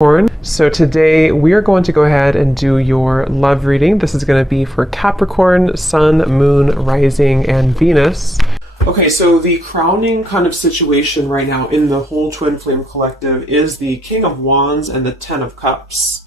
So today we are going to go ahead and do your love reading. This is going to be for Capricorn, Sun, Moon, Rising, and Venus. Okay, so the crowning kind of situation right now in the whole Twin Flame Collective is the King of Wands and the Ten of Cups.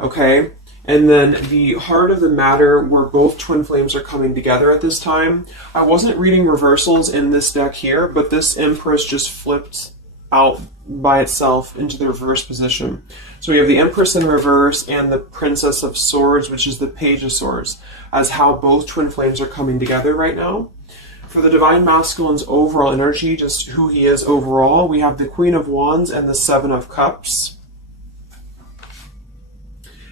Okay, and then the heart of the matter where both twin flames are coming together at this time. I wasn't reading reversals in this deck here, but this Empress just flipped out by itself into the reverse position. So we have the Empress in reverse and the Princess of Swords, which is the Page of Swords, as how both twin flames are coming together right now. For the Divine Masculine's overall energy, just who he is overall, we have the Queen of Wands and the Seven of Cups.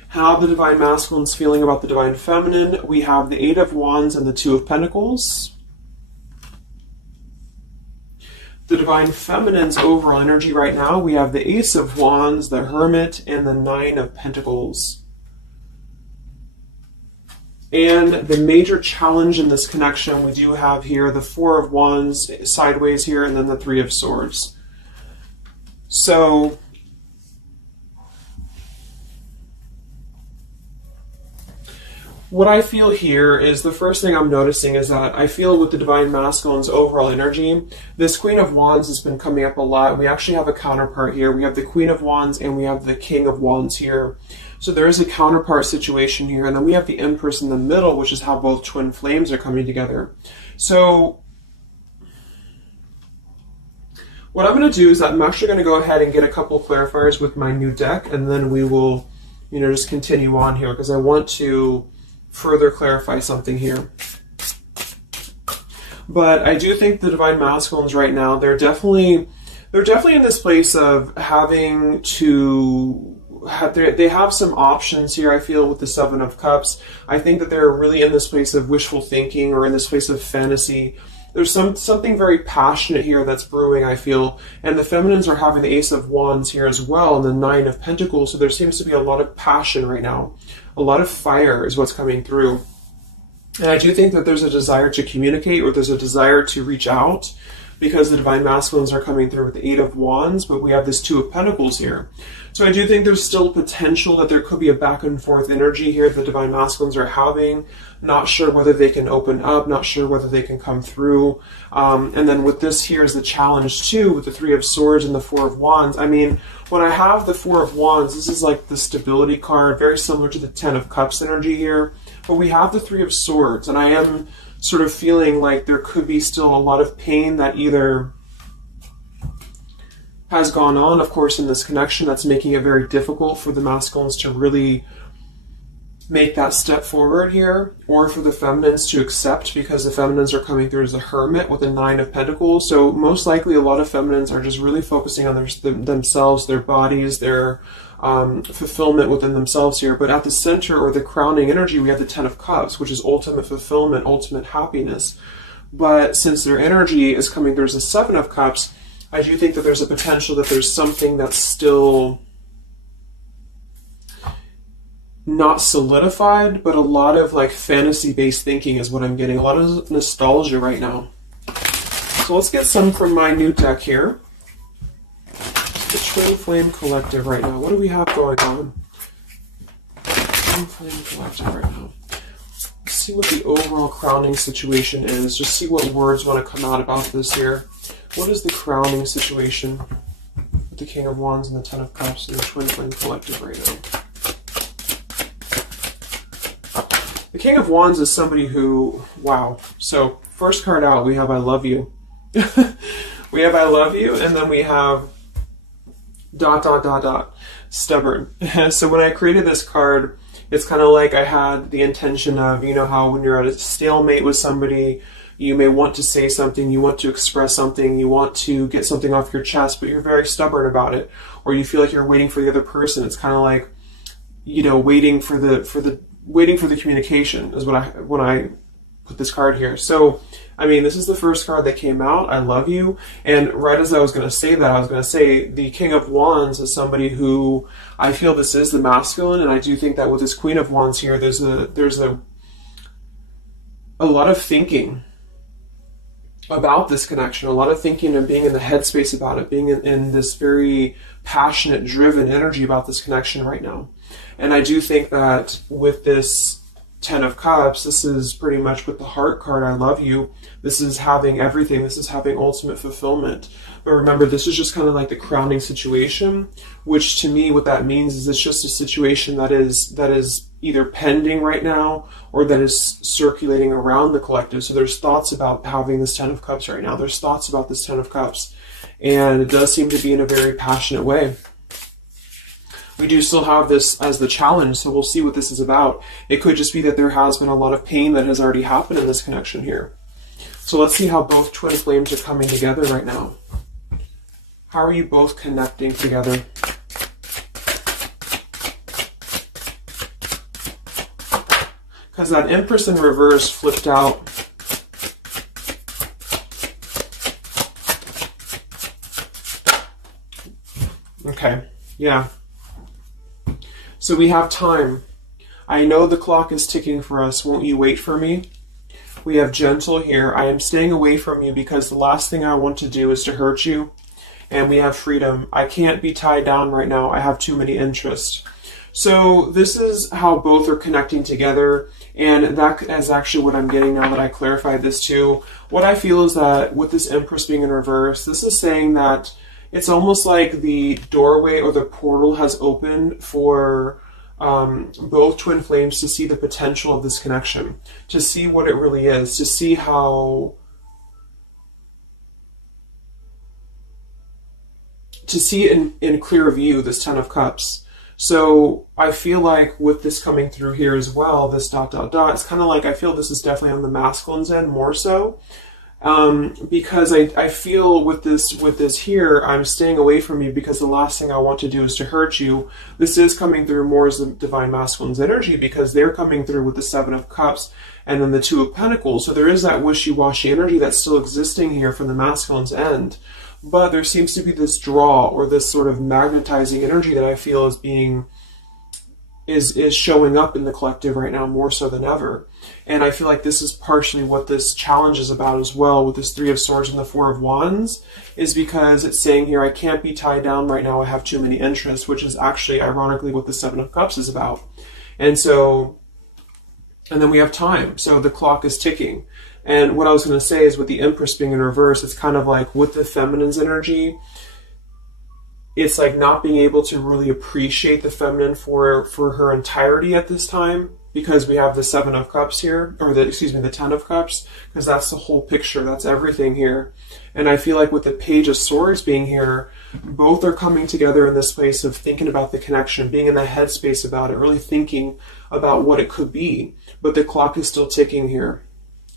How the Divine Masculine's feeling about the Divine Feminine, we have the Eight of Wands and the Two of Pentacles. The Divine Feminine's overall energy right now, we have the Ace of Wands, the Hermit, and the Nine of Pentacles. And the major challenge in this connection, we do have here the Four of Wands sideways here, and then the Three of Swords. So what I feel here is the first thing I'm noticing is that I feel with the Divine Masculine's overall energy, this Queen of Wands has been coming up a lot. We actually have a counterpart here. We have the Queen of Wands and we have the King of Wands here. So there is a counterpart situation here. And then we have the Empress in the middle, which is how both twin flames are coming together. So what I'm going to do is I'm actually going to go ahead and get a couple of clarifiers with my new deck. And then we will, just continue on here because I want to further clarify something here. But I do think the Divine Masculines right now, they're definitely in this place of having to they have some options here, I feel, with the Seven of Cups. I think that they're really in this place of wishful thinking or in this place of fantasy. There's something very passionate here that's brewing, I feel. And the Feminines are having the Ace of Wands here as well and the Nine of Pentacles. So there seems to be a lot of passion right now. A lot of fire is what's coming through. And I do think that there's a desire to communicate or there's a desire to reach out because the Divine Masculines are coming through with the Eight of Wands, but we have this Two of Pentacles here. So I do think there's still potential that there could be a back and forth energy here the Divine Masculines are having. Not sure whether they can open up, not sure whether they can come through. And then with this here is the challenge too, with the Three of Swords and the Four of Wands. I mean, when I have the Four of Wands, this is like the stability card, very similar to the Ten of Cups energy here. But we have the Three of Swords, and I am sort of feeling like there could be still a lot of pain that either has gone on, of course, in this connection that's making it very difficult for the masculines to really make that step forward here, or for the feminines to accept because the feminines are coming through as a Hermit with a Nine of Pentacles. So most likely a lot of feminines are just really focusing on themselves, their bodies, their fulfillment within themselves here. But at the center or the crowning energy, we have the Ten of Cups, which is ultimate fulfillment, ultimate happiness. But since their energy is coming through as the Seven of Cups, I do think that there's a potential that there's something that's still not solidified, but a lot of like fantasy-based thinking is what I'm getting. A lot of nostalgia right now. So let's get some from my new deck here. The Twin Flame Collective right now. What do we have going on? Twin Flame Collective right now. Let's see what the overall crowning situation is. Just see what words want to come out about this here. What is the crowning situation with the King of Wands and the Ten of Cups and the Twin Flame Collective right now? The King of Wands is somebody who, wow. So first card out, we have I love you. We have I love you, and then we have ... stubborn. So when I created this card, it's kind of like I had the intention of, how when you're at a stalemate with somebody, you may want to say something, you want to express something, you want to get something off your chest, but you're very stubborn about it, or you feel like you're waiting for the other person. It's kind of like, waiting for the communication is when I put this card here. So, I mean, this is the first card that came out, I love you. And right as I was going to say that, I was going to say the King of Wands is somebody who I feel this is the masculine. And I do think that with this Queen of Wands here, there's a lot of thinking about this connection, a lot of thinking and being in the headspace about it, being in this very passionate, driven energy about this connection right now. And I do think that with this Ten of Cups, this is pretty much with the heart card, I love you. This is having everything. This is having ultimate fulfillment. But remember, this is just kind of like the crowning situation, which to me, what that means is it's just a situation that is either pending right now or that is circulating around the collective. So there's thoughts about having this Ten of Cups right now. There's thoughts about this Ten of Cups. And it does seem to be in a very passionate way. We do still have this as the challenge, so we'll see what this is about. It could just be that there has been a lot of pain that has already happened in this connection here. So let's see how both twin flames are coming together right now. How are you both connecting together? Because that Empress in reverse flipped out. Okay, yeah. So we have time. I know the clock is ticking for us. Won't you wait for me? We have gentle here. I am staying away from you because the last thing I want to do is to hurt you. And we have freedom. I can't be tied down right now. I have too many interests. So this is how both are connecting together. And that is actually what I'm getting now that I clarified this too. What I feel is that with this Empress being in reverse, this is saying that it's almost like the doorway or the portal has opened for both twin flames to see the potential of this connection, to see what it really is, to see how, to see in clear view this Ten of Cups. So I feel like with this coming through here as well, this ... it's kind of like I feel this is definitely on the masculine's end more so. Because I feel with this here, I'm staying away from you because the last thing I want to do is to hurt you. This is coming through more as the Divine Masculine's energy because they're coming through with the Seven of Cups and then the Two of Pentacles. So there is that wishy-washy energy that's still existing here from the masculine's end. But there seems to be this draw or this sort of magnetizing energy that I feel is being is showing up in the collective right now more so than ever. And I feel like this is partially what this challenge is about as well with this Three of Swords and the Four of Wands, is because it's saying here, I can't be tied down right now, I have too many interests, which is actually ironically what the Seven of Cups is about. And so, and then we have time. So the clock is ticking. And what I was going to say is with the Empress being in reverse, it's kind of like with the feminine's energy, it's like not being able to really appreciate the feminine for her entirety at this time, because we have the Seven of Cups here, or the Ten of Cups, because that's the whole picture, that's everything here. And I feel like with the Page of Swords being here, both are coming together in this place of thinking about the connection, being in the headspace about it, really thinking about what it could be. But the clock is still ticking here.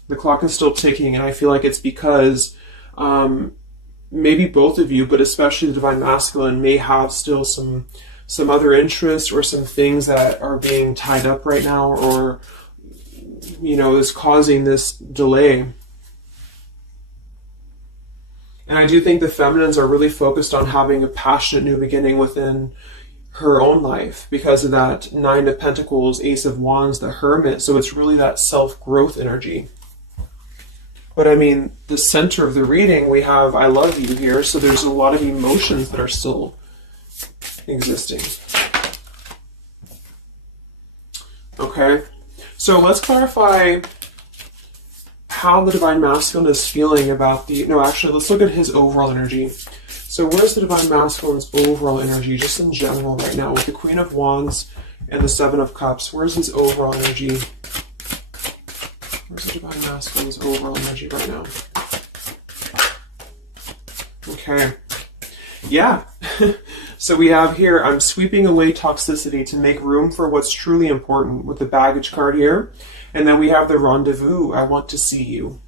The clock is still ticking, and I feel like it's because maybe both of you, but especially the Divine Masculine, may have still some other interests or some things that are being tied up right now, or, you know, is causing this delay. And I do think the feminines are really focused on having a passionate new beginning within her own life because of that Nine of Pentacles, Ace of Wands, the Hermit. So it's really that self-growth energy. But I mean, the center of the reading, we have I love you here, so there's a lot of emotions that are still existing. Okay, so let's clarify how the Divine Masculine is feeling about the, no, actually, let's look at his overall energy. So where's the Divine Masculine's overall energy, just in general right now, with the Queen of Wands and the Seven of Cups? Where's his overall energy? Where's the Divine Masculine's overall energy right now? Okay. Yeah. So we have here, I'm sweeping away toxicity to make room for what's truly important, with the Baggage card here. And then we have the Rendezvous, I want to see you.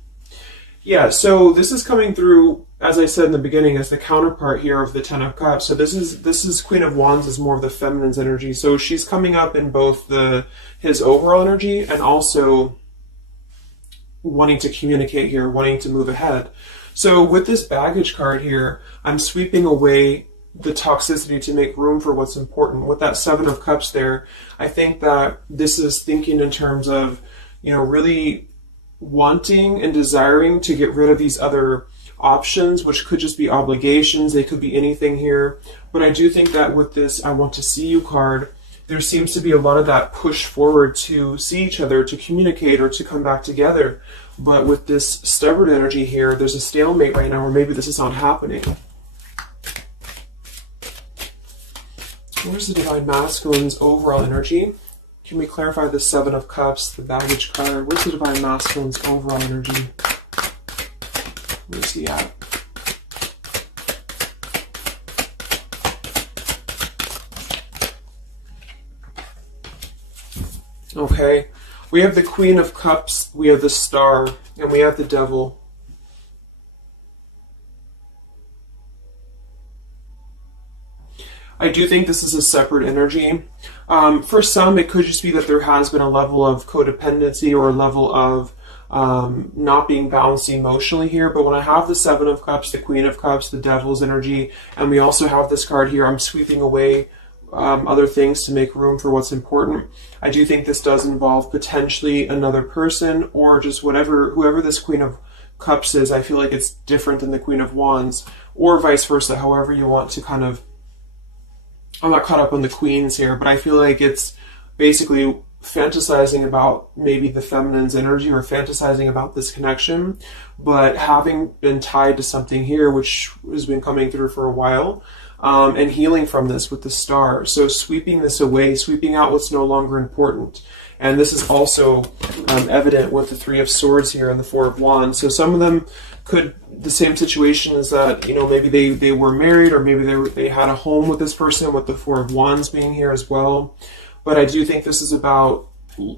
Yeah, so this is coming through, as I said in the beginning, as the counterpart here of the Ten of Cups. So this is Queen of Wands is more of the feminine's energy. So she's coming up in both his overall energy and also wanting to communicate here, wanting to move ahead. So with this Baggage card here, I'm sweeping away the toxicity to make room for what's important. With that Seven of Cups there, I think that this is thinking in terms of, you know, really wanting and desiring to get rid of these other options, which could just be obligations. They could be anything here. But I do think that with this I want to see you card, there seems to be a lot of that push forward to see each other, to communicate, or to come back together. But with this stubborn energy here, there's a stalemate right now, or maybe this is not happening. Where's the Divine Masculine's overall energy? Can we clarify the Seven of Cups, the baggage card? Where's the Divine Masculine's overall energy? Where's he at? Okay, we have the Queen of Cups, we have the Star, and we have the Devil. I do think this is a separate energy. For some, it could just be that there has been a level of codependency or a level of not being balanced emotionally here. But when I have the Seven of Cups, the Queen of Cups, the Devil's energy, and we also have this card here, I'm sweeping away other things to make room for what's important. I do think this does involve potentially another person, or just whoever this Queen of Cups is. I feel like it's different than the Queen of Wands, or vice versa, however you want to kind of... I'm not caught up on the queens here, but I feel like it's basically fantasizing about maybe the feminine's energy, or fantasizing about this connection, but having been tied to something here, which has been coming through for a while, and healing from this with the Star. So sweeping this away, sweeping out what's no longer important. And this is also evident with the Three of Swords here and the Four of Wands. So some of them could, the same situation is that, you know, maybe they were married, or maybe they had a home with this person, with the Four of Wands being here as well. But I do think this is about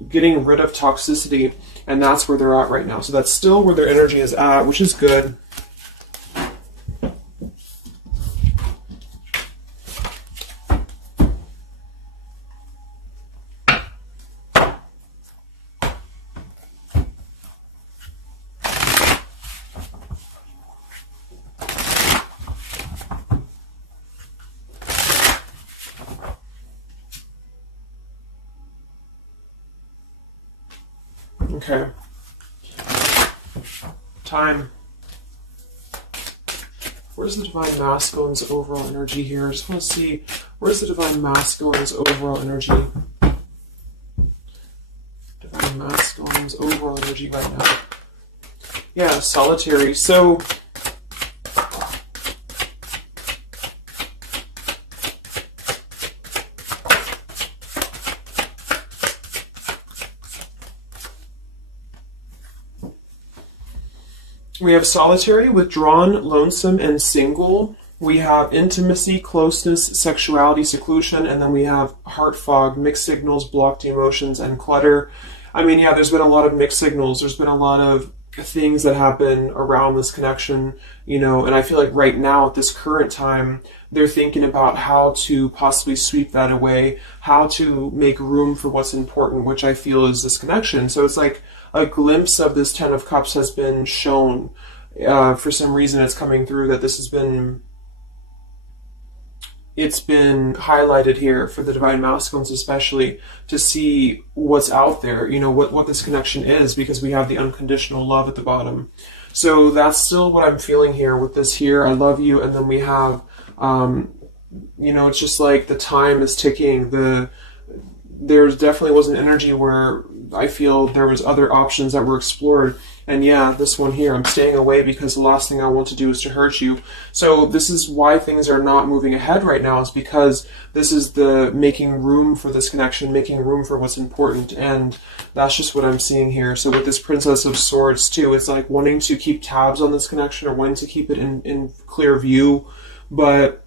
getting rid of toxicity, and that's where they're at right now. So that's still where their energy is at, which is good. Okay. Time. Where's the Divine Masculine's overall energy here? I just want to see, where's the Divine Masculine's overall energy? Divine Masculine's overall energy right now. Yeah, solitary. So... we have solitary, withdrawn, lonesome, and single. We have intimacy, closeness, sexuality, seclusion, and then we have heart fog, mixed signals, blocked emotions, and clutter. I mean, yeah, there's been a lot of mixed signals. There's been a lot of things that happen around this connection, you know, and I feel like right now at this current time, they're thinking about how to possibly sweep that away, how to make room for what's important, which I feel is this connection. So it's like a glimpse of this Ten of Cups has been shown. For some reason it's coming through that this has been, it's been highlighted here for the Divine Masculines especially, to see what's out there, you know, what this connection is, because we have the unconditional love at the bottom. So that's still what I'm feeling here with this here, I love you, and then we have, you know, it's just like the time is ticking. There definitely was an energy where I feel there was other options that were explored. And yeah, this one here, I'm staying away because the last thing I want to do is to hurt you. So this is why things are not moving ahead right now, is because this is the making room for this connection, making room for what's important. And that's just what I'm seeing here. So with this Princess of Swords too, it's like wanting to keep tabs on this connection, or wanting to keep it in clear view, but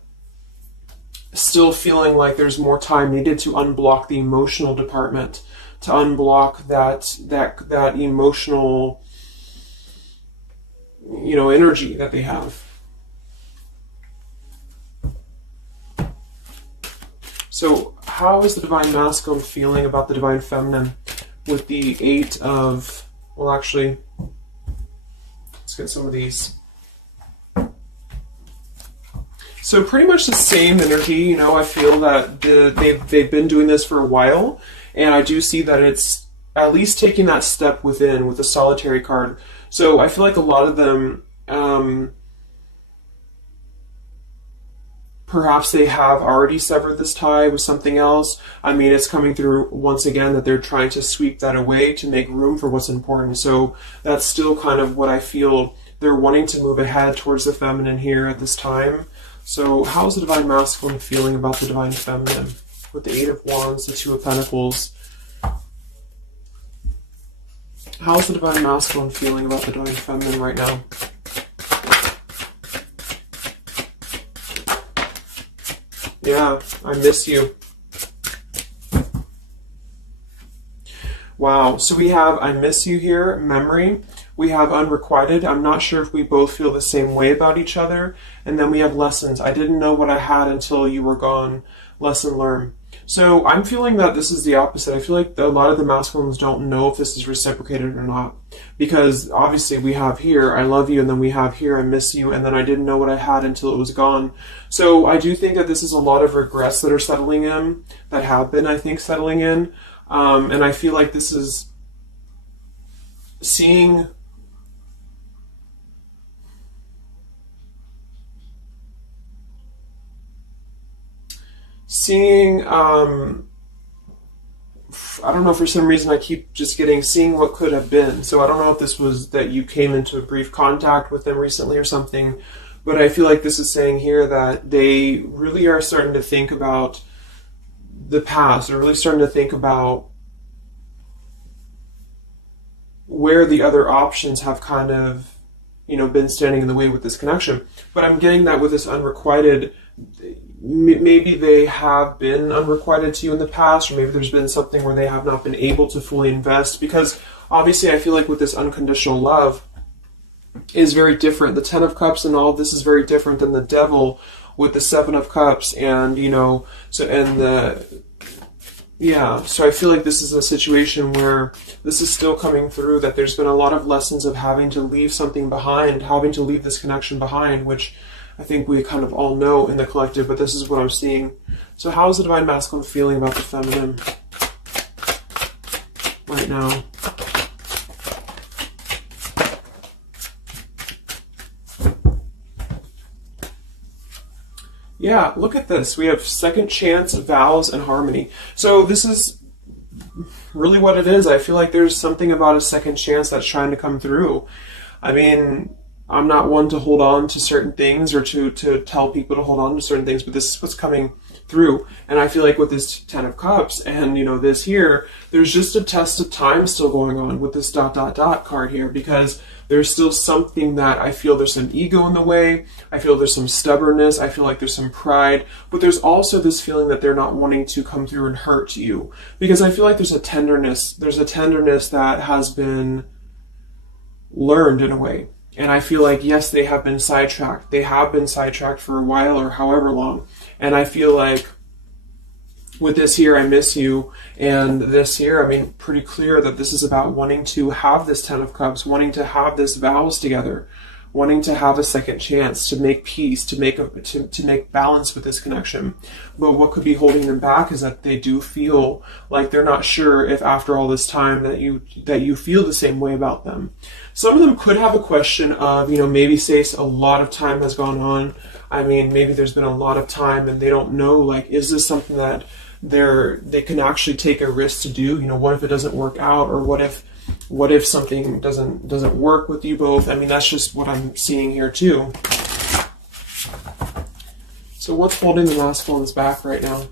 still feeling like there's more time needed to unblock the emotional department, to unblock that emotional, you know, energy that they have. So how is the Divine Masculine feeling about the Divine Feminine with the Eight of, well, actually, let's get some of these. So pretty much the same energy, you know. I feel that they've been doing this for a while, and I do see that it's at least taking that step within with the Solitary card. So I feel like a lot of them, perhaps they have already severed this tie with something else. I mean, it's coming through once again that they're trying to sweep that away to make room for what's important. So that's still kind of what I feel. They're wanting to move ahead towards the feminine here at this time. So how's the Divine Masculine feeling about the Divine Feminine? With the Eight of Wands, the Two of Pentacles. How's the Divine Masculine feeling about the Divine Feminine right now? Yeah, I miss you. Wow, so we have I miss you here, memory. We have unrequited. I'm not sure if we both feel the same way about each other. And then we have lessons. I didn't know what I had until you were gone. Lesson learned. So I'm feeling that this is the opposite. I feel like a lot of the masculines don't know if this is reciprocated or not. Because obviously we have here, I love you, and then we have here, I miss you, and then I didn't know what I had until it was gone. So I do think that this is a lot of regrets that are settling in, that have been, I think, settling in. And I feel like this is seeing I don't know, for some reason I keep just getting seeing what could have been. So I don't know if this was that you came into a brief contact with them recently or something, but I feel like this is saying here that they really are starting to think about the past. They're really starting to think about where the other options have kind of, you know, been standing in the way with this connection. But I'm getting that with this unrequited, maybe they have been unrequited to you in the past, or maybe there's been something where they have not been able to fully invest, because obviously I feel like with this unconditional love is very different. The Ten of Cups and all of this is very different than the Devil with the Seven of Cups, and you know, so and the so I feel like this is a situation where this is still coming through, that there's been a lot of lessons of having to leave something behind, having to leave this connection behind, which I think we kind of all know in the collective, but this is what I'm seeing. So how is the Divine Masculine feeling about the feminine right now? Yeah, look at this. We have second chance, vows, and harmony. So this is really what it is. I feel like there's something about a second chance that's trying to come through. I mean, I'm not one to hold on to certain things or to tell people to hold on to certain things, but this is what's coming through. And I feel like with this Ten of Cups and, you know, this here, there's just a test of time still going on with this ... card here, because there's still something that I feel there's some ego in the way. I feel there's some stubbornness. I feel like there's some pride, but there's also this feeling that they're not wanting to come through and hurt you, because I feel like there's a tenderness that has been learned in a way. And I feel like, yes, they have been sidetracked. They have been sidetracked for a while or however long. And I feel like with this here, I miss you, and this here, I mean, pretty clear that this is about wanting to have this Ten of Cups, wanting to have this vows together, wanting to have a second chance to make peace, to make balance with this connection. But what could be holding them back is that they do feel like they're not sure if after all this time that you feel the same way about them. Some of them could have a question of, you know, maybe say a lot of time has gone on. I mean, maybe there's been a lot of time and they don't know, like, is this something that they can actually take a risk to do? You know, what if it doesn't work out, or what if something doesn't work with you both? I mean, that's just what I'm seeing here too. So what's holding the masculines back right now?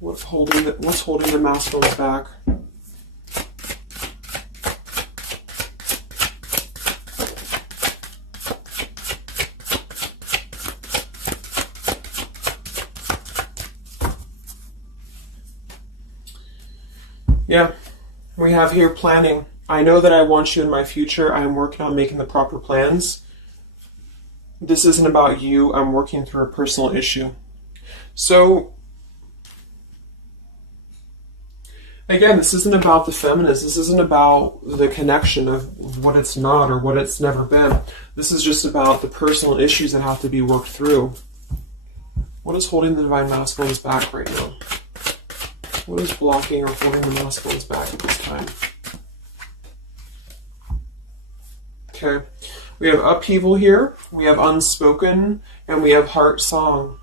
What's holding the masculines back? Yeah, we have here planning. I know that I want you in my future. I am working on making the proper plans. This isn't about you. I'm working through a personal issue. So, again, this isn't about the feminist. This isn't about the connection of what it's not or what it's never been. This is just about the personal issues that have to be worked through. What is holding the Divine Masculines back right now? What is blocking or holding the masculines back at this time? Okay. We have upheaval here, we have unspoken, and we have heart song.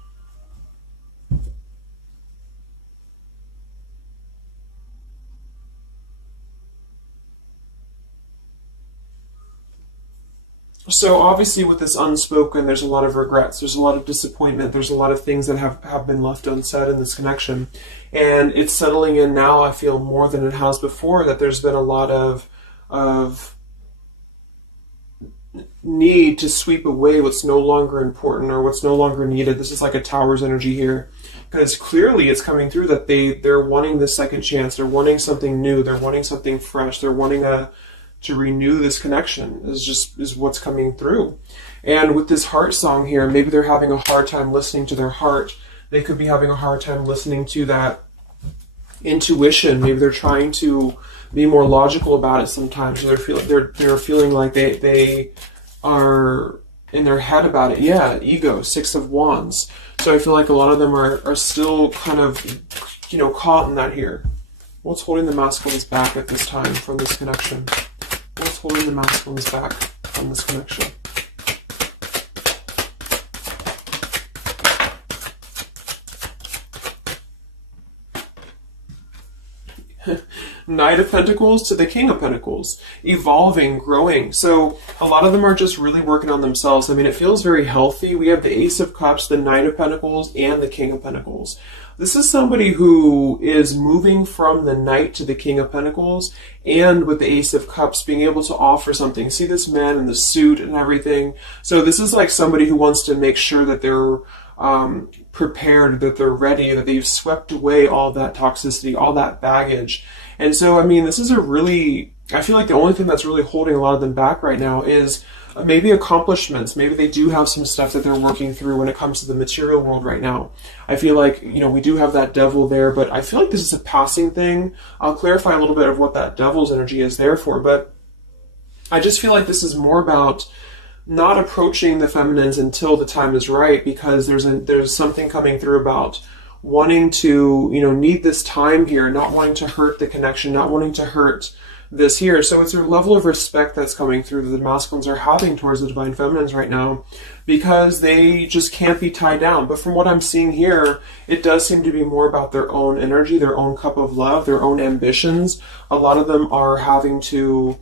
So obviously with this unspoken, there's a lot of regrets, there's a lot of disappointment, there's a lot of things that have been left unsaid in this connection. And it's settling in now, I feel, more than it has before, that there's been a lot of need to sweep away what's no longer important or what's no longer needed. This is like a tower's energy here. Because clearly it's coming through that they're wanting this second chance, they're wanting something new, they're wanting something fresh, they're wanting to renew this connection is what's coming through. And with this heart song here, maybe they're having a hard time listening to their heart. They could be having a hard time listening to that intuition. Maybe they're trying to be more logical about it sometimes. They're feeling like they are in their head about it. Yeah, ego, 6 of Wands. So I feel like a lot of them are still kind of, caught in that here. What's holding the masculines back at this time from this connection? What's holding the masculines back from this connection? Knight of Pentacles to the King of Pentacles. Evolving, growing. So a lot of them are just really working on themselves. I mean, it feels very healthy. We have the Ace of Cups, the Knight of Pentacles, and the King of Pentacles. This is somebody who is moving from the Knight to the King of Pentacles, and with the Ace of Cups being able to offer something. See this man in the suit and everything. So this is like somebody who wants to make sure that they're prepared, that they're ready, that they've swept away all that toxicity, all that baggage. And so, I mean, this is I feel like the only thing that's really holding a lot of them back right now is maybe accomplishments. Maybe they do have some stuff that they're working through when it comes to the material world right now. I feel like, we do have that devil there, but I feel like this is a passing thing. I'll clarify a little bit of what that devil's energy is there for, but I just feel like this is more about not approaching the feminines until the time is right, because there's something coming through about wanting to, need this time here, not wanting to hurt the connection, not wanting to hurt this here. So it's a level of respect that's coming through that the masculines are having towards the divine feminines right now, because they just can't be tied down. But from what I'm seeing here, it does seem to be more about their own energy, their own cup of love, their own ambitions. A lot of them are having to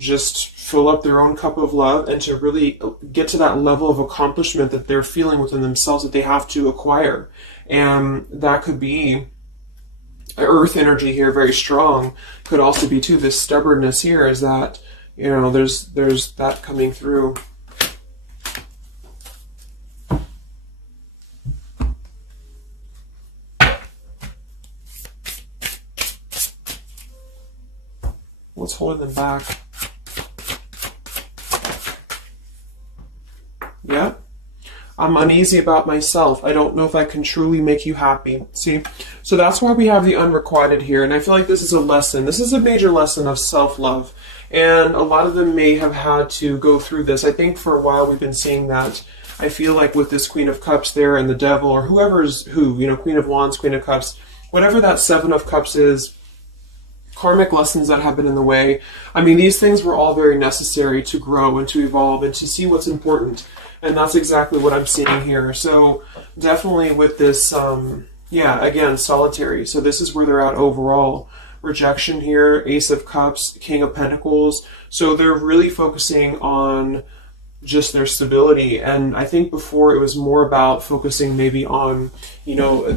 just fill up their own cup of love and to really get to that level of accomplishment that they're feeling within themselves that they have to acquire. And that could be earth energy here, very strong. Could also be too this stubbornness here, is that there's that coming through. What's holding them back? Yeah. I'm uneasy about myself. I don't know if I can truly make you happy. See? So that's why we have the unrequited here. And I feel like this is a lesson. This is a major lesson of self-love. And a lot of them may have had to go through this. I think for a while we've been seeing that. I feel like with this Queen of Cups there and the Devil, or whoever's who, Queen of Wands, Queen of Cups, whatever that Seven of Cups is, karmic lessons that have been in the way. I mean, these things were all very necessary to grow and to evolve and to see what's important. And that's exactly what I'm seeing here. So definitely with this, again, solitary. So this is where they're at overall. Rejection here, Ace of Cups, King of Pentacles. So they're really focusing on just their stability. And I think before it was more about focusing maybe on,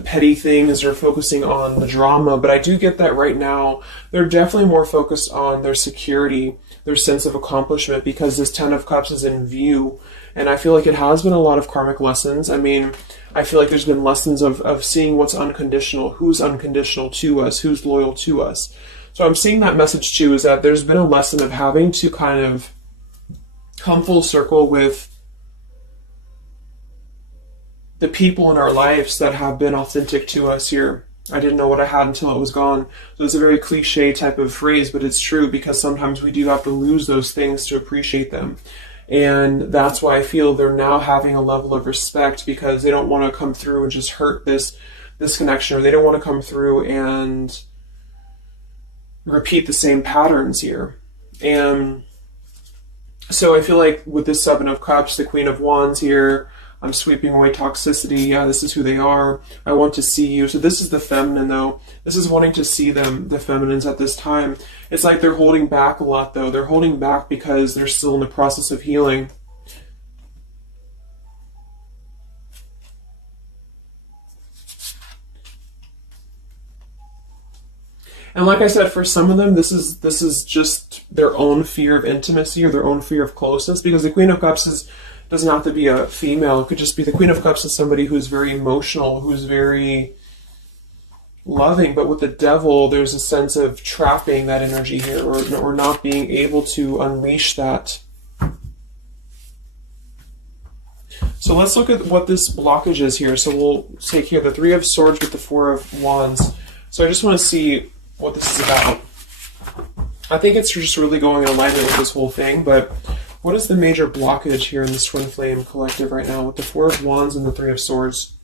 petty things or focusing on the drama. But I do get that right now they're definitely more focused on their security, their sense of accomplishment, because this Ten of Cups is in view. And I feel like it has been a lot of karmic lessons. I mean, I feel like there's been lessons of seeing what's unconditional, who's unconditional to us, who's loyal to us. So I'm seeing that message too, is that there's been a lesson of having to kind of come full circle with the people in our lives that have been authentic to us here. I didn't know what I had until it was gone. So it's a very cliche type of phrase, but it's true, because sometimes we do have to lose those things to appreciate them. And that's why I feel they're now having a level of respect, because they don't want to come through and just hurt this this connection, or they don't want to come through and repeat the same patterns here. And so I feel like with this Seven of Cups, the Queen of Wands here, I'm sweeping away toxicity. Yeah, this is who they are. I want to see you. So this is the feminine, though. This is wanting to see them, the feminines at this time. It's like they're holding back a lot, though. They're holding back because they're still in the process of healing. And like I said, for some of them, this is just their own fear of intimacy or their own fear of closeness, because the Queen of Cups doesn't have to be a female. It could just be the Queen of Cups is somebody who's very emotional, who's very loving. But with the Devil, there's a sense of trapping that energy here, or not being able to unleash that. So let's look at what this blockage is here. So we'll take here the Three of Swords with the Four of Wands. So I just want to see what this is about. I think it's just really going in alignment with this whole thing, but what is the major blockage here in this Twin Flame collective right now with the Four of Wands and the Three of Swords?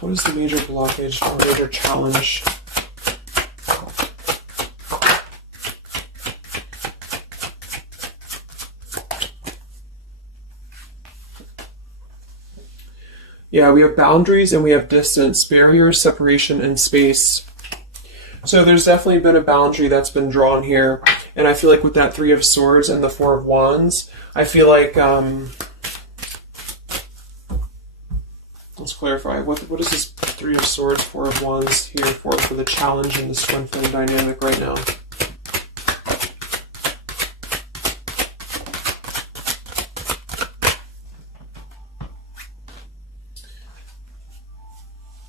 What is the major blockage or major challenge? Yeah, we have boundaries and we have distance, barriers, separation, and space. So there's definitely been a boundary that's been drawn here. And I feel like with that Three of Swords and the Four of Wands, I feel like, let's clarify, what is this Three of Swords, Four of Wands here for the challenge in this Twin Flame dynamic right now?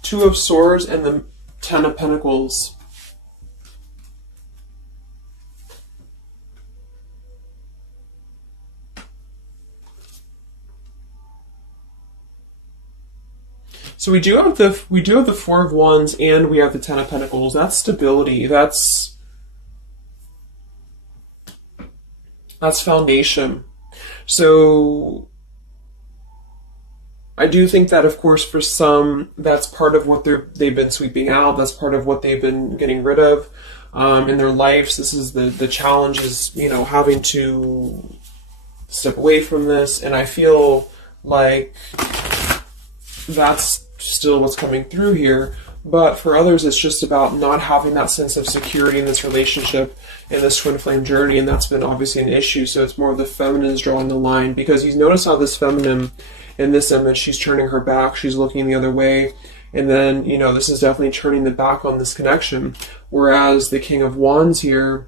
Two of Swords and the Ten of Pentacles. So we do have the Four of Wands and we have the Ten of Pentacles. That's stability. That's foundation. So I do think that, of course, for some, that's part of what they've been sweeping out. That's part of what they've been getting rid of in their lives. This is the challenge is, having to step away from this. And I feel like that's still what's coming through here. But for others, it's just about not having that sense of security in this relationship, in this Twin Flame journey, and that's been obviously an issue. So it's more of the feminine's drawing the line, because you notice how this feminine in this image, she's turning her back, she's looking the other way, and then, this is definitely turning the back on this connection, whereas the King of Wands here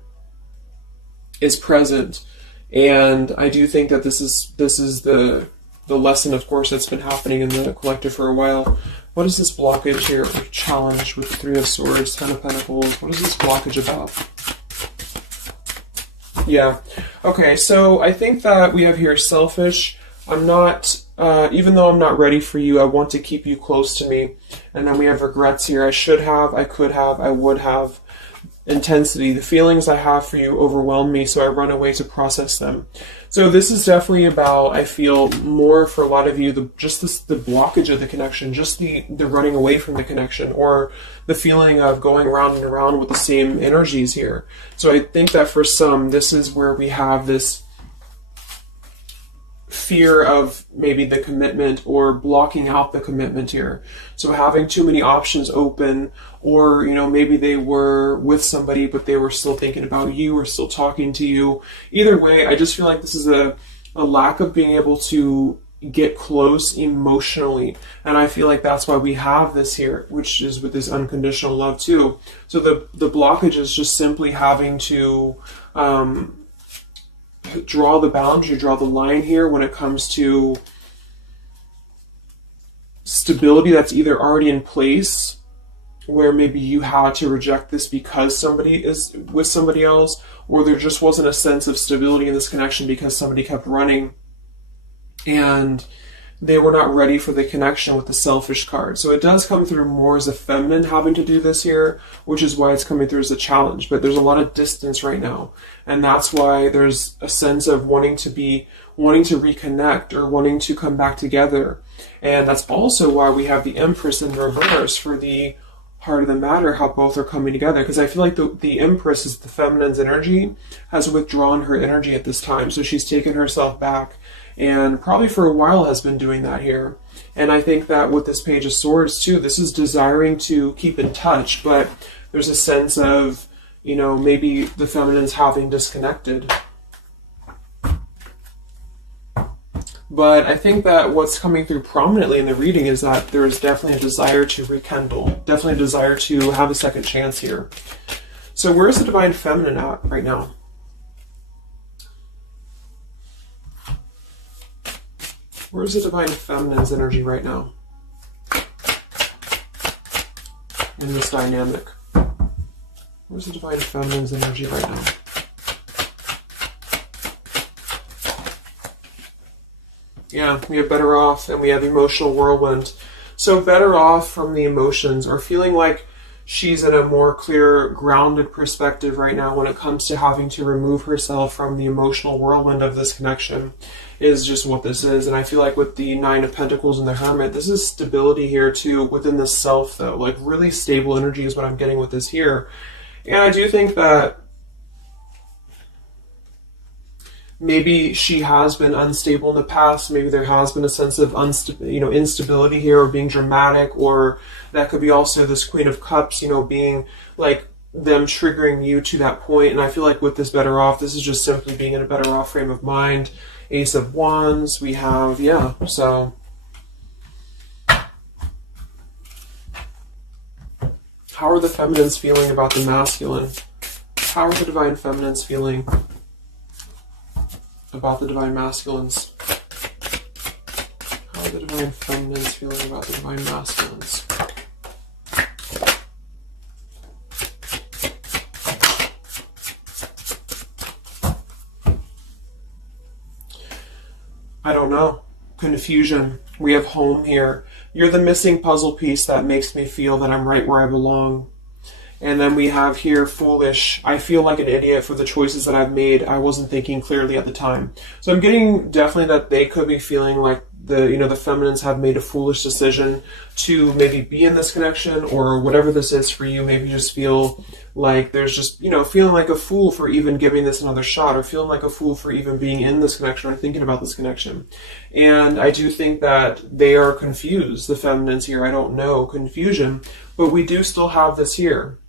is present. And I do think that this is the lesson, of course, that's been happening in the collective for a while. What is this blockage here, or challenge with Three of Swords, Ten of Pentacles? What is this blockage about? Yeah. Okay, so I think that we have here selfish. I'm not, even though I'm not ready for you, I want to keep you close to me. And then we have regrets here. I should have, I could have, I would have. Intensity. The feelings I have for you overwhelm me, so I run away to process them. So this is definitely about, I feel, more for a lot of you, the blockage of the connection, just the running away from the connection, or the feeling of going around and around with the same energies here. So I think that for some, this is where we have this fear of maybe the commitment, or blocking out the commitment here. So having too many options open, or maybe they were with somebody but they were still thinking about you or still talking to you. Either way, I just feel like this is a lack of being able to get close emotionally, and I feel like that's why we have this here, which is with this unconditional love too. So the blockage is just simply having to draw the boundary, draw the line here when it comes to stability that's either already in place, where maybe you had to reject this because somebody is with somebody else, or there just wasn't a sense of stability in this connection because somebody kept running and they were not ready for the connection with the selfish card. So it does come through more as a feminine having to do this here, which is why it's coming through as a challenge. But there's a lot of distance right now, and that's why there's a sense of wanting to be wanting to reconnect or wanting to come back together. And that's also why we have the Empress in reverse for the heart of the matter, how both are coming together. Because I feel like the Empress is the feminine's energy, has withdrawn her energy at this time. So she's taken herself back, and probably for a while has been doing that here. And I think that with this Page of Swords too, this is desiring to keep in touch, but there's a sense of, you know, maybe the feminine's having disconnected. But I think that what's coming through prominently in the reading is that there is definitely a desire to rekindle, definitely a desire to have a second chance here. So where is the Divine Feminine at right now? Where's the Divine Feminine's energy right now in this dynamic? Where's the Divine Feminine's energy right now? Yeah, we have Better Off, and we have Emotional Whirlwind. So better off from the emotions, or feeling like she's in a more clear, grounded perspective right now when it comes to having to remove herself from the emotional whirlwind of this connection, is just what this is. And I feel like with the Nine of Pentacles and the Hermit, this is stability here too within the self, though. Like really stable energy is what I'm getting with this here. And I do think that maybe she has been unstable in the past. Maybe there has been a sense of instability here, or being dramatic, or that could be also this Queen of Cups, being like them triggering you to that point. And I feel like with this Better Off, this is just simply being in a better off frame of mind. Ace of Wands, we have, yeah, so how are the feminines feeling about the masculine? How are the Divine Feminines feeling about the Divine Masculines? How are the Divine Feminines feeling about the Divine Masculines? I don't know. Confusion. We have Home here. You're the missing puzzle piece that makes me feel that I'm right where I belong. And then we have here Foolish. I feel like an idiot for the choices that I've made. I wasn't thinking clearly at the time. So I'm getting definitely that they could be feeling like the feminines have made a foolish decision to maybe be in this connection, or whatever this is for you. Maybe just feel like there's just, feeling like a fool for even giving this another shot, or feeling like a fool for even being in this connection or thinking about this connection. And I do think that they are confused, the feminines here. I don't know, confusion, but we do still have this here.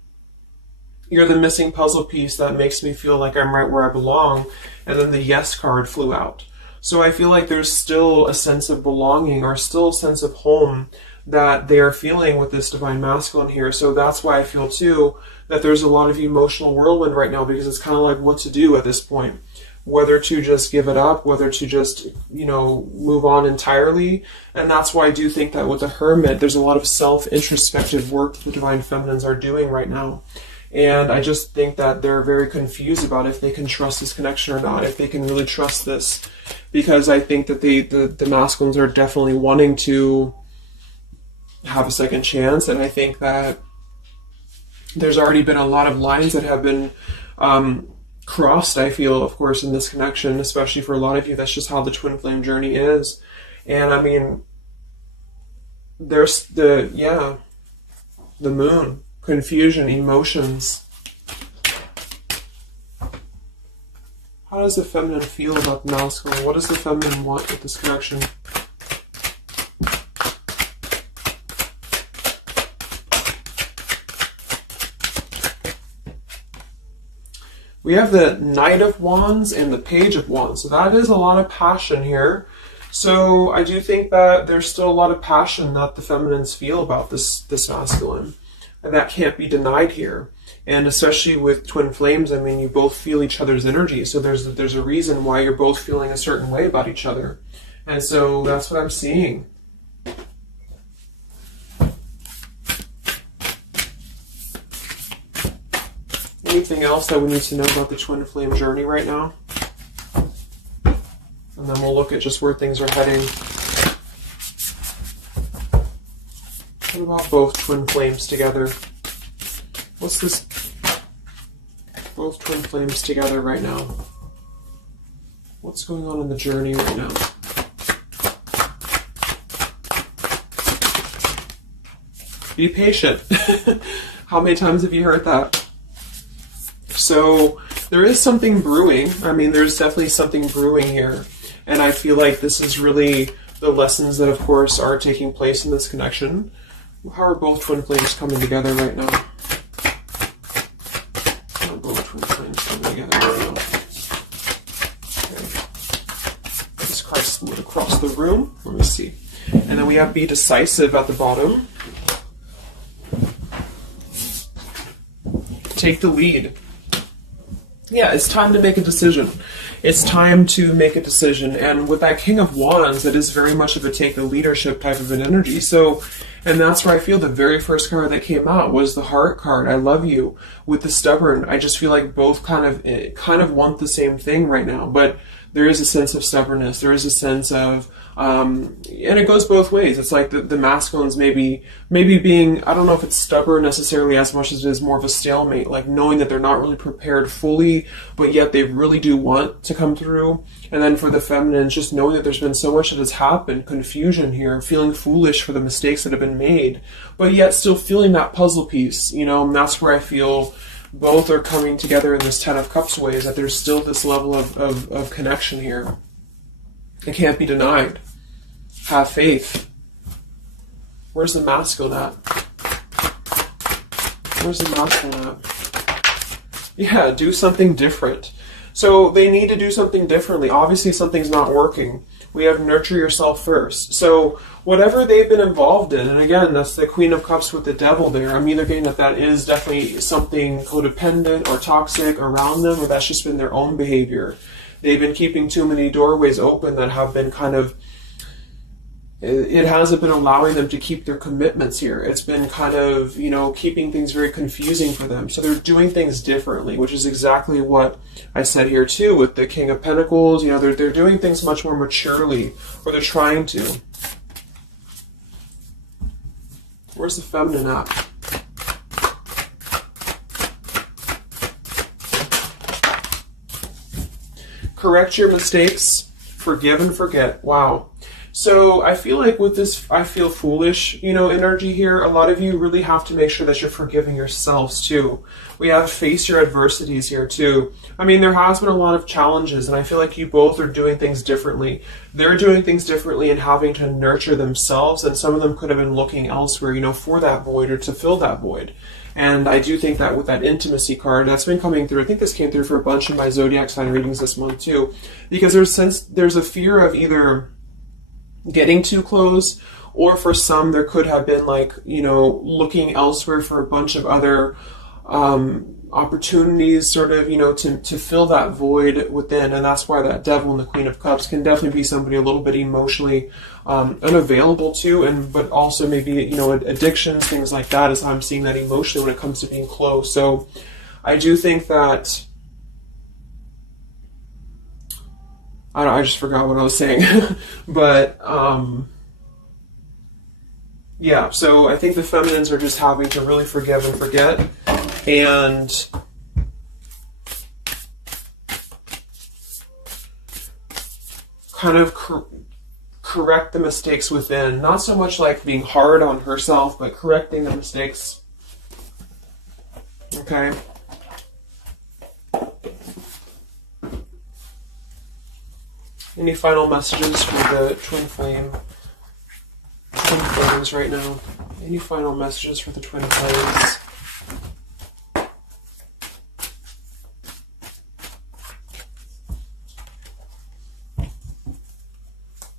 You're the missing puzzle piece that makes me feel like I'm right where I belong. And then the Yes card flew out. So I feel like there's still a sense of belonging, or still a sense of home that they are feeling with this Divine Masculine here. So that's why I feel too that there's a lot of emotional whirlwind right now, because it's kind of like what to do at this point. Whether to just give it up, whether to just, move on entirely. And that's why I do think that with the Hermit, there's a lot of self-introspective work that the Divine Feminines are doing right now. And I just think that they're very confused about if they can trust this connection or not, if they can really trust this. Because I think that the masculines are definitely wanting to have a second chance. And I think that there's already been a lot of lines that have been crossed, I feel, of course, in this connection, especially for a lot of you. That's just how the twin flame journey is. And I mean, there's the Moon. Confusion, emotions. How does the feminine feel about the masculine? What does the feminine want with this connection? We have the Knight of Wands and the Page of Wands. So that is a lot of passion here. So I do think that there's still a lot of passion that the feminines feel about this masculine. And that can't be denied here. And especially with twin flames, I mean, you both feel each other's energy. So there's a reason why you're both feeling a certain way about each other. And so that's what I'm seeing. Anything else that we need to know about the twin flame journey right now? And then we'll look at just where things are heading. What about both twin flames together? What's this? Both twin flames together right now. What's going on in the journey right now? Be patient. How many times have you heard that? So there is something brewing. I mean, there's definitely something brewing here. And I feel like this is really the lessons that, of course, are taking place in this connection. How are both twin flames coming together right now? How are both twin flames coming together right now? Okay. This card split across the room. Let me see. And then we have be decisive at the bottom. Take the lead. Yeah, it's time to make a decision. It's time to make a decision. And with that King of Wands, that is very much of a take the leadership type of an energy. So, and that's where I feel the very first card that came out was the Heart card. I love you. With the Stubborn, I just feel like both kind of want the same thing right now. But there is a sense of stubbornness. There is a sense of, and it goes both ways. It's like the masculines maybe being, I don't know if it's stubborn necessarily as much as it is more of a stalemate, like knowing that they're not really prepared fully, but yet they really do want to come through. And then for the feminines, just knowing that there's been so much that has happened, confusion here, feeling foolish for the mistakes that have been made, but yet still feeling that puzzle piece, you know, and that's where I feel both are coming together in this Ten of Cups ways, that there's still this level of connection here. It can't be denied. Have faith. Where's the masculine at? Where's the masculine at? Yeah, do something different. So they need to do something differently. Obviously something's not working. We have nurture yourself first. So whatever they've been involved in, and again, that's the Queen of Cups with the Devil there. I'm either getting that is definitely something codependent or toxic around them, or that's just been their own behavior. They've been keeping too many doorways open that have been kind of, it hasn't been allowing them to keep their commitments here. It's been kind of, you know, keeping things very confusing for them. So they're doing things differently, which is exactly what I said here too with the King of Pentacles. You know, they're doing things much more maturely, or they're trying to. Where's the feminine at? Correct your mistakes, forgive and forget. Wow. So I feel like with this, I feel foolish, you know, energy here. A lot of you really have to make sure that you're forgiving yourselves too. We have face your adversities here too. I mean, there has been a lot of challenges, and I feel like you both are doing things differently. They're doing things differently and having to nurture themselves, and some of them could have been looking elsewhere, you know, for that void or to fill that void. And I do think that with that intimacy card, that's been coming through. I think this came through for a bunch of my zodiac sign readings this month too, because there's a fear of either getting too close, or for some there could have been like, you know, looking elsewhere for a bunch of other opportunities, sort of, you know, to fill that void within. And that's why that Devil and the Queen of Cups can definitely be somebody a little bit emotionally unavailable to, and but also maybe, you know, addictions, things like that, is how I'm seeing that emotionally when it comes to being close. So I do think that, I just forgot what I was saying. But, yeah, so I think the feminines are just having to really forgive and forget, and kind of correct the mistakes within. Not so much like being hard on herself, but correcting the mistakes. Okay? Any final messages for the twin flames right now? Any final messages for the twin flames?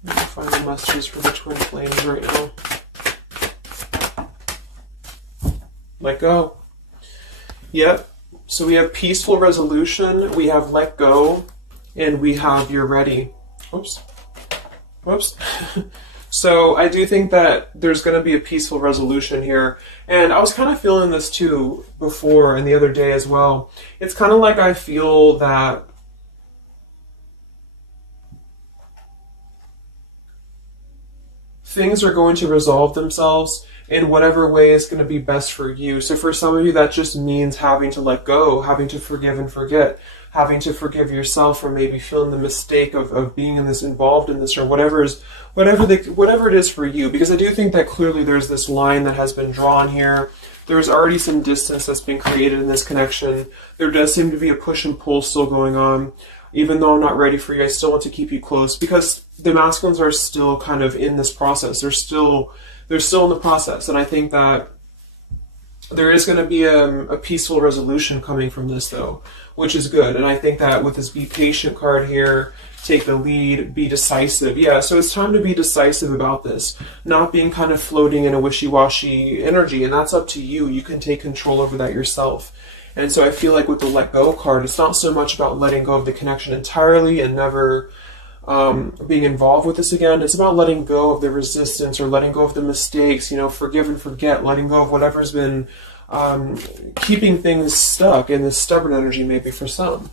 Any final messages for the twin flames right now? Let go. Yep. So we have peaceful resolution, we have let go, and we have you're ready. Oops. Whoops. So I do think that there's going to be a peaceful resolution here. And I was kind of feeling this too before and the other day as well. It's kind of like I feel that things are going to resolve themselves in whatever way is going to be best for you. So for some of you, that just means having to let go, having to forgive and forget. having to forgive yourself, or maybe feeling the mistake of being in this, involved in this, or whatever it is for you. Because I do think that clearly there's this line that has been drawn here. There's already some distance that's been created in this connection. There does seem to be a push and pull still going on. Even though I'm not ready for you, I still want to keep you close, because the masculines are still kind of in this process. They're still in the process. And I think that there is going to be a peaceful resolution coming from this, though, which is good. And I think that with this Be Patient card here, take the lead, be decisive. Yeah, so it's time to be decisive about this, not being kind of floating in a wishy-washy energy. And that's up to you. You can take control over that yourself. And so I feel like with the Let Go card, it's not so much about letting go of the connection entirely and never being involved with this again. It's about letting go of the resistance, or letting go of the mistakes, forgive and forget, letting go of whatever's been keeping things stuck in this stubborn energy, maybe for some.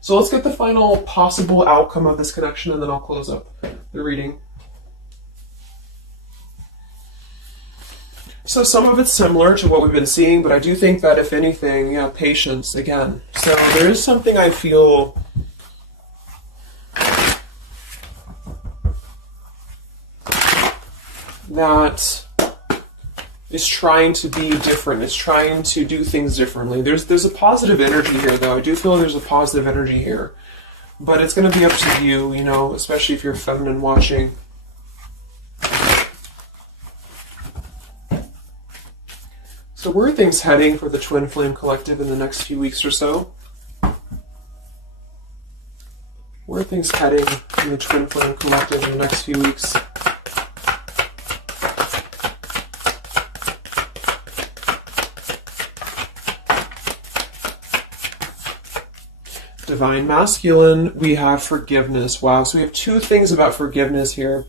So let's get the final possible outcome of this connection, and then I'll close up the reading. So some of it's similar to what we've been seeing, but I do think that if anything, patience again. So there is something I feel that is trying to be different. It's trying to do things differently. There's a positive energy here, though. I do feel there's a positive energy here. But it's going to be up to you, especially if you're feminine watching. So where are things heading for the Twin Flame Collective in the next few weeks or so? Where are things heading in the Twin Flame Collective in the next few weeks? Divine Masculine, we have forgiveness. Wow, so we have two things about forgiveness here.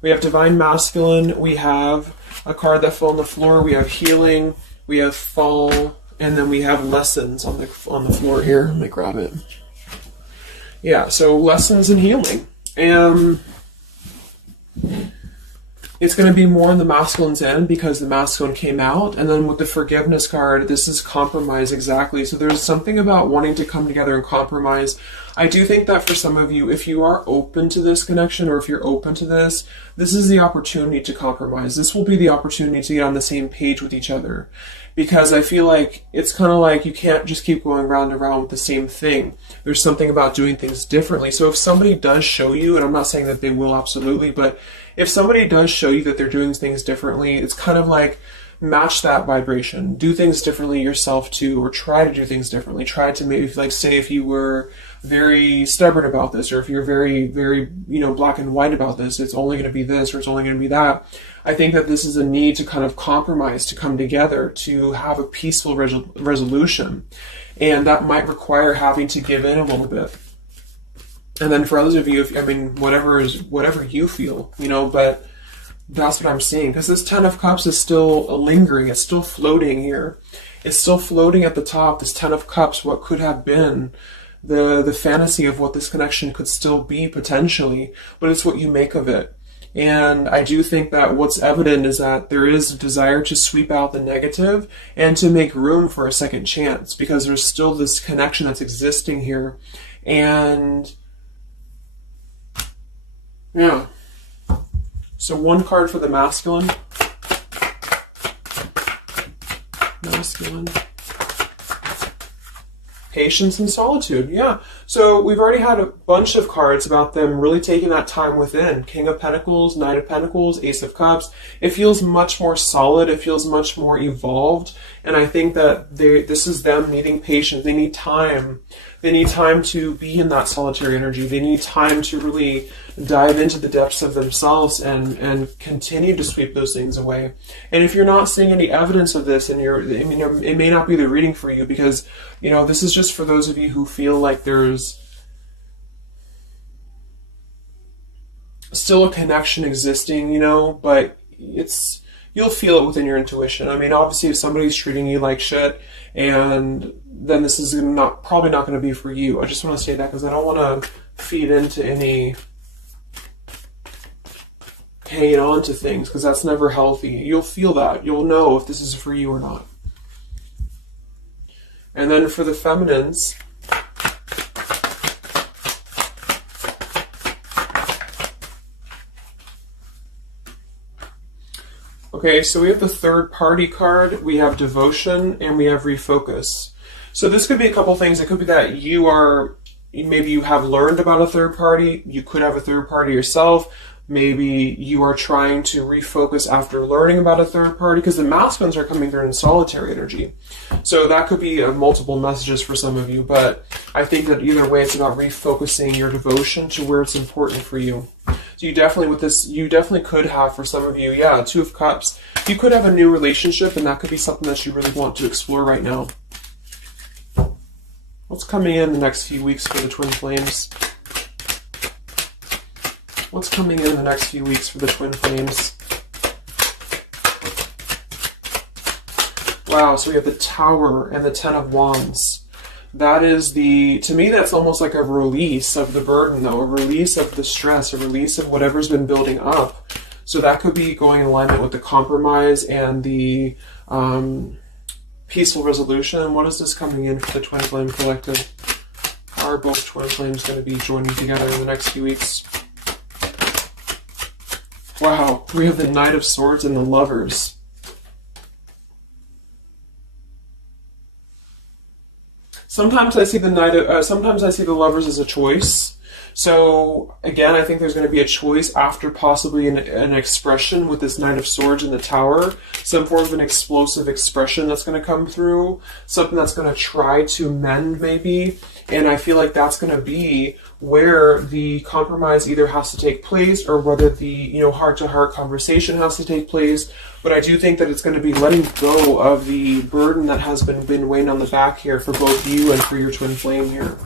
We have Divine Masculine, we have a card that fell on the floor, we have healing, we have fall, and then we have lessons on the floor here. Let me grab it. Yeah, so lessons and healing. It's going to be more on the masculine's end because the masculine came out. And then with the forgiveness card, this is compromise exactly. So there's something about wanting to come together and compromise. I do think that for some of you, if you are open to this connection, or if you're open to this, this is the opportunity to compromise. This will be the opportunity to get on the same page with each other. Because I feel like it's kind of like you can't just keep going round and round with the same thing. There's something about doing things differently. So if somebody does show you, and I'm not saying that they will absolutely, but if somebody does show you that they're doing things differently, it's kind of like match that vibration. Do things differently yourself too, or try to do things differently. Try to maybe, like, say if you were very stubborn about this, or if you're very, very, black and white about this, it's only going to be this, or it's only going to be that. I think that this is a need to kind of compromise, to come together, to have a peaceful resolution. And that might require having to give in a little bit. And then for others of you, whatever you feel, but that's what I'm seeing. Because this Ten of Cups is still lingering. It's still floating here. It's still floating at the top. This Ten of Cups, what could have been, the fantasy of what this connection could still be potentially, but it's what you make of it. And I do think that what's evident is that there is a desire to sweep out the negative and to make room for a second chance, because there's still this connection that's existing here. And yeah. So one card for the masculine. Masculine. Patience and solitude. Yeah. So we've already had a bunch of cards about them really taking that time within. King of Pentacles, Knight of Pentacles, Ace of Cups. It feels much more solid. It feels much more evolved. And I think that this is them needing patience. They need time. They need time to be in that solitary energy. They need time to really dive into the depths of themselves and continue to sweep those things away. And if you're not seeing any evidence of this, and it may not be the reading for you, because, this is just for those of you who feel like there's still a connection existing, but you'll feel it within your intuition. Obviously, if somebody's treating you like shit, and then this is probably not going to be for you. I just want to say that because I don't want to feed into any hanging on to things, because that's never healthy. You'll feel that. You'll know if this is for you or not. And then for the feminines, okay, so we have the third party card, we have devotion, and we have refocus. So this could be a couple things. It could be that maybe you have learned about a third party. You could have a third party yourself. Maybe you are trying to refocus after learning about a third party, because the masculines are coming through in solitary energy. So that could be multiple messages for some of you, but I think that either way, it's about refocusing your devotion to where it's important for you. So you definitely, with this, you definitely could have, for some of you, yeah, Two of Cups. You could have a new relationship, and that could be something that you really want to explore right now. What's coming in the next few weeks for the twin flames? What's coming in the next few weeks for the twin flames? Wow, so we have the Tower and the Ten of Wands. That is to me, that's almost like a release of the burden, though, a release of the stress, a release of whatever's been building up. So that could be going in alignment with the compromise and the peaceful resolution. What is this coming in for the Twin Flame Collective? How are both Twin Flames going to be joining together in the next few weeks? Wow, we have the Knight of Swords and the Lovers. Sometimes I see sometimes I see the Lovers as a choice. So again, I think there's going to be a choice after possibly an expression with this Knight of Swords and the Tower. Some form of an explosive expression that's going to come through. Something that's going to try to mend maybe. And I feel like that's going to be where the compromise either has to take place, or whether the heart-to-heart conversation has to take place. But I do think that it's going to be letting go of the burden that has been weighing on the back here for both you and for your twin flame here.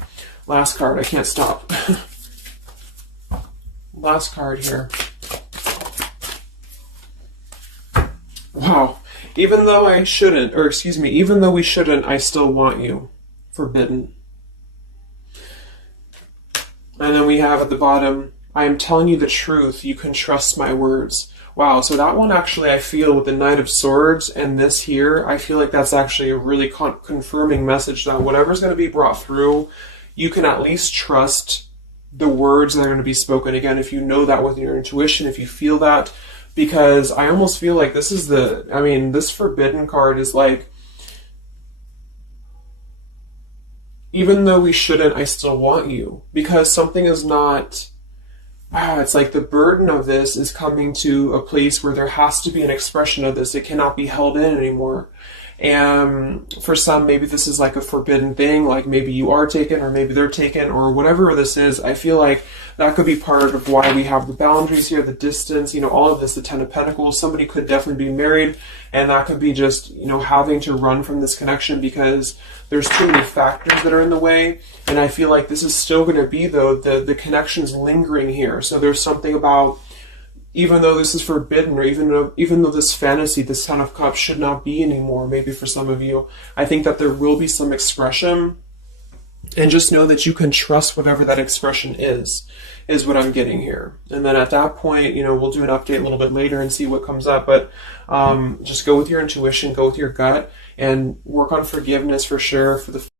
Last card, I can't stop. Last card here. Wow. Even though we shouldn't, I still want you. Forbidden. And then we have at the bottom, I am telling you the truth, you can trust my words. Wow, so that one actually, I feel with the Knight of Swords and this here, I feel like that's actually a really confirming message that whatever's going to be brought through, you can at least trust the words that are going to be spoken. Again, if you know that with your intuition, if you feel that, because I almost feel like this is this Forbidden card is like, even though we shouldn't, I still want you. Because something is not... it's like the burden of this is coming to a place where there has to be an expression of this. It cannot be held in anymore. And for some, maybe this is like a forbidden thing. Like maybe you are taken, or maybe they're taken, or whatever this is. I feel like that could be part of why we have the boundaries here, the distance, all of this, the Ten of Pentacles. Somebody could definitely be married, and that could be just, having to run from this connection because there's too many factors that are in the way. And I feel like this is still going to be, though, the connection's lingering here. So there's something about, even though this is forbidden, or even though this fantasy, this Ten of Cups should not be anymore, maybe for some of you, I think that there will be some expression. And just know that you can trust whatever that expression is what I'm getting here. And then at that point, we'll do an update a little bit later and see what comes up. But just go with your intuition, go with your gut, and work on forgiveness for sure for the